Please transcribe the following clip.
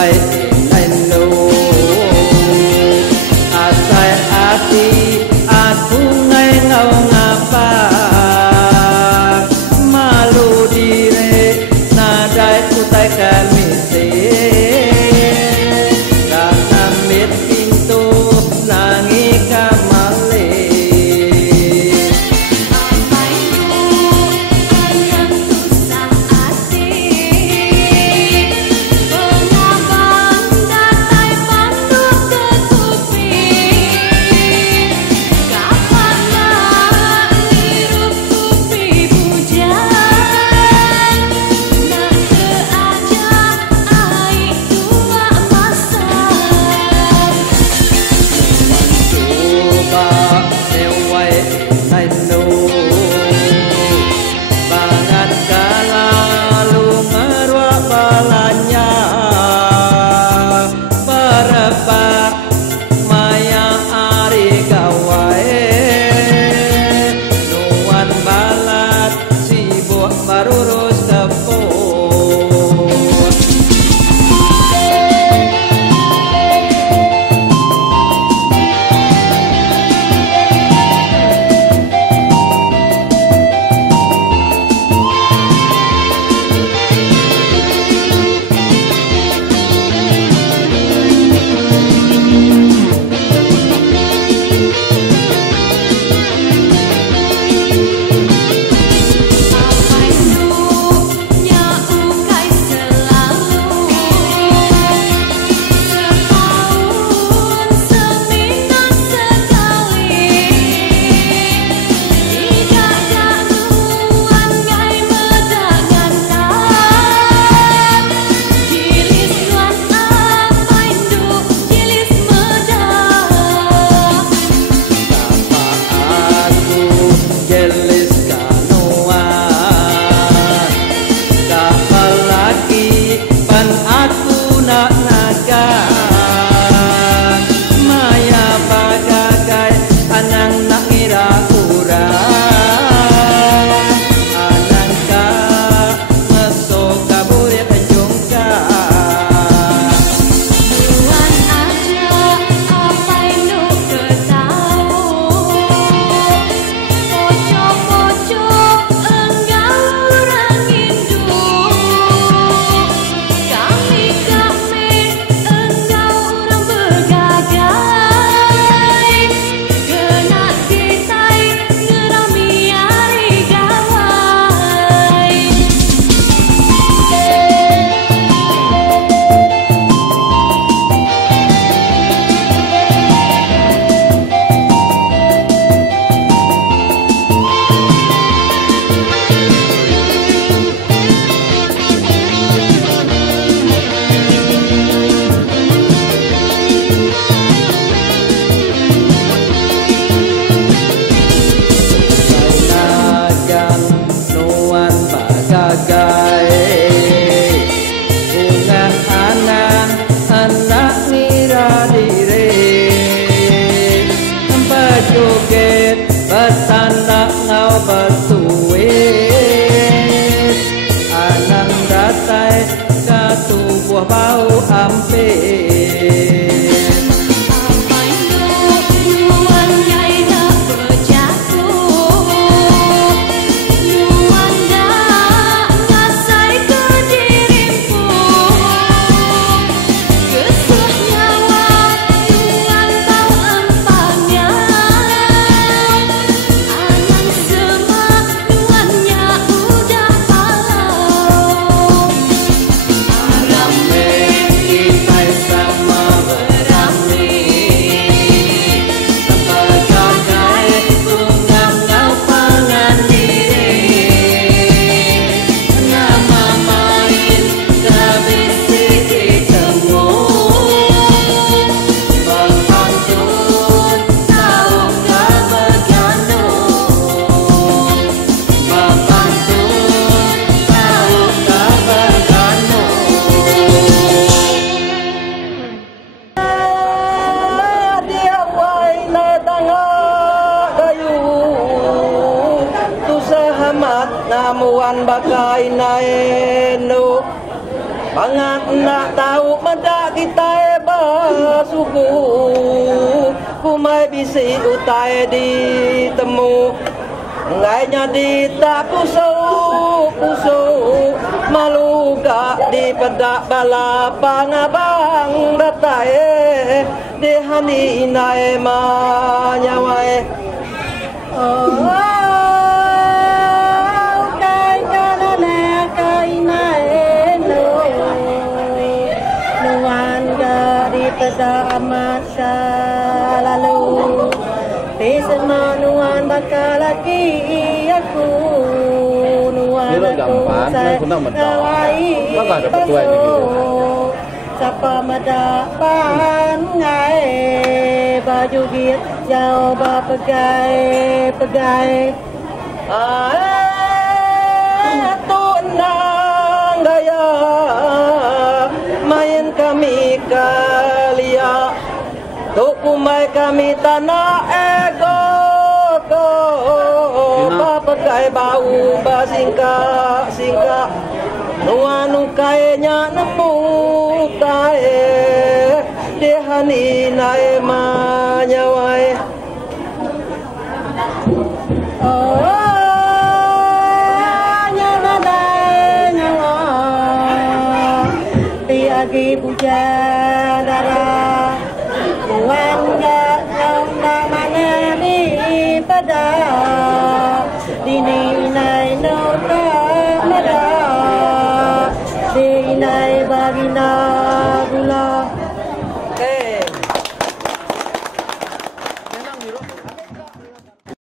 wai nenu asai ati aku ngai ngau ngapa malu dire nadai kutai kami se karena mit pintu nangi kamale bau ampe ngamuan bakai naenu pangan nak tahu mendak kita bersuku kumai bisi utai ditemu ngainya di tak pusuk malu gak di pedak bala pangabang datai di hani inai manyawai amat selalu Pisma nuan bakal lagi aku nuan aku saya siapa mendapat ngai baju git jauh pegai tunang gaya main kami kalia tuk kumai kami tanah ego pakai bau singka nuanu kayaknya nemu kae dehani nae manyawai puja darah nuan